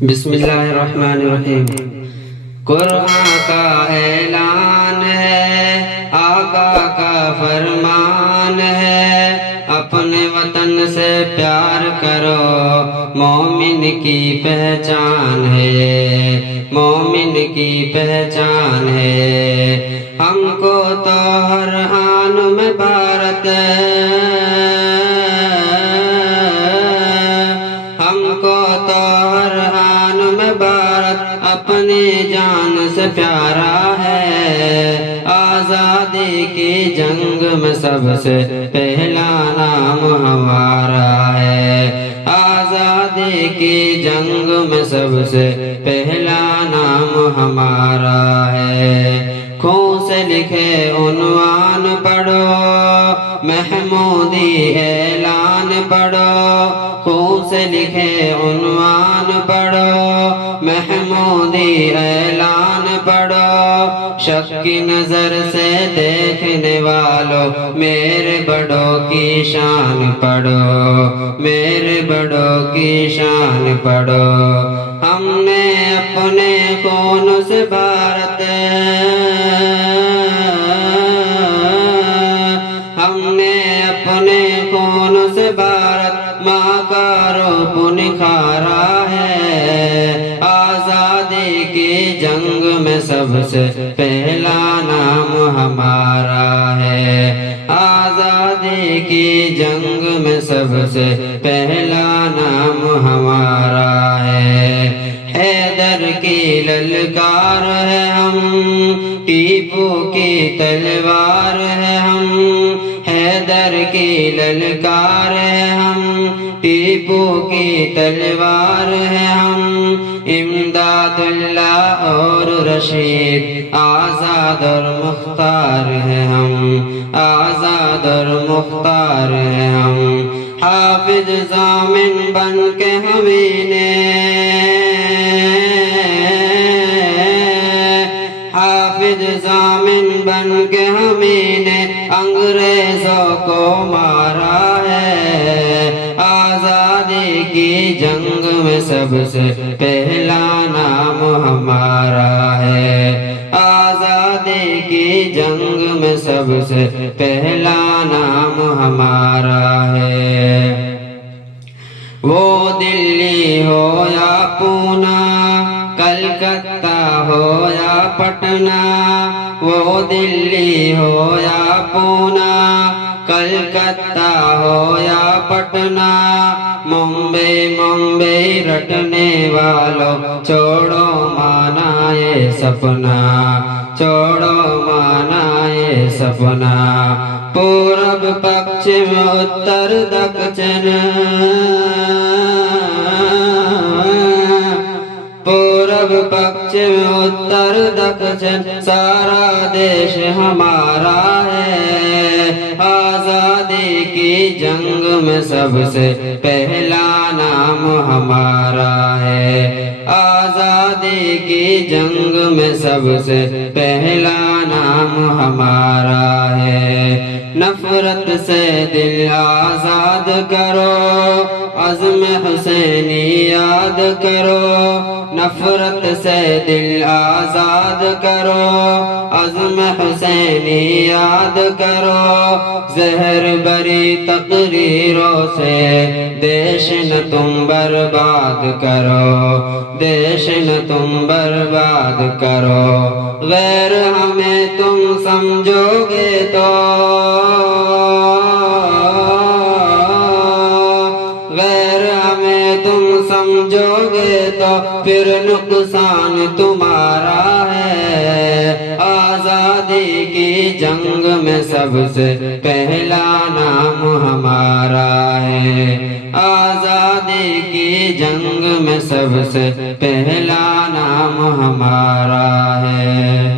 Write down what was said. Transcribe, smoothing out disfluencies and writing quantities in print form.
بسم اللہ الرحمن الرحیم۔ قرآن کا اعلان ہے، آقا کا فرمان ہے، اپنے وطن سے پیار کرو، مومن کی پہچان ہے، مومن کی پہچان ہے۔ ہم کو تو ہر آن میں بھارت، ہم کو تو ہر آن میں بھارت اپنی جان سے پیارا ہے۔ آزادی کی جنگ میں سب سے پہلا نام ہمارا ہے، آزادی کی جنگ میں سب سے پہلا نام ہمارا ہے۔ خون سے لکھے عنوان پڑھو، محمودی اعلان پڑھو، خون سے لکھے عنوان پڑھو، محمودی اعلان پڑھو۔ شک کی نظر سے دیکھنے والوں، میرے بڑوں کی شان پڑھو، میرے بڑوں کی شان پڑھو۔ ہم نے اپنے خون سے بھارت، ہم نے اپنے خون سے بھارت ماں کا روپ نکھارا ہے۔ آزادی کی جنگ میں سب سے پہلا نام ہمارا ہے، آزادی کی جنگ میں سب سے پہلا نام ہمارا ہے۔ حیدر کی للکار ہے ہم، ٹیپو کی تلوار ہے ہم، حیدر کی للکار ہے ہم، ٹیپو کی تلوار ہے ہم۔ امداد اللہ اور رشید، آزاد اور مختار ہے ہم، آزاد اور مختار ہے ہم۔ حافظ ضامن بن کے ہمیں نے، حافظ ضامن بن کے ہمیں نے انگریزوں کو مارا ہے۔ آزادی کی جنگ میں سب سے پہلا نام ہمارا ہے، آزادی کی جنگ میں سب سے پہلا نام ہمارا ہے۔ وہ دلی ہو یا پونا، کلکتہ ہو یا پٹنہ، وہ دلی ہو یا پونا، کلکتہ ہو یا پٹنہ، ممبئی رٹنے والوں، چھوڑو مانا یہ سپنا، چھوڑو مانا یہ سپنا۔ پورب پچھم اتر دکشن، پورب پچھم اتر دکشن، سارا دیش ہمارا ہے۔ آزادی کی جنگ میں سب سے پہلا نام ہمارا ہے، آزادی کی جنگ میں سب سے پہلا نام ہمارا ہے۔ نفرت سے دل آزاد کرو، عزم حسینی یاد کرو، نفرت سے دل آزاد کرو، عزم حسینی یاد کرو۔ زہر بری تقریروں سے دیش نہ تم برباد کرو، دیش نہ تم برباد کرو۔ غیر ہمیں تم سمجھو گے تو، غیر ہمیں تم سمجھو گے تو پھر نقصان تمہارا ہے۔ آزادی کی جنگ میں سب سے پہلا نام ہمارا ہے، آزادی کی جنگ میں سب سے پہلا نام ہمارا ہے۔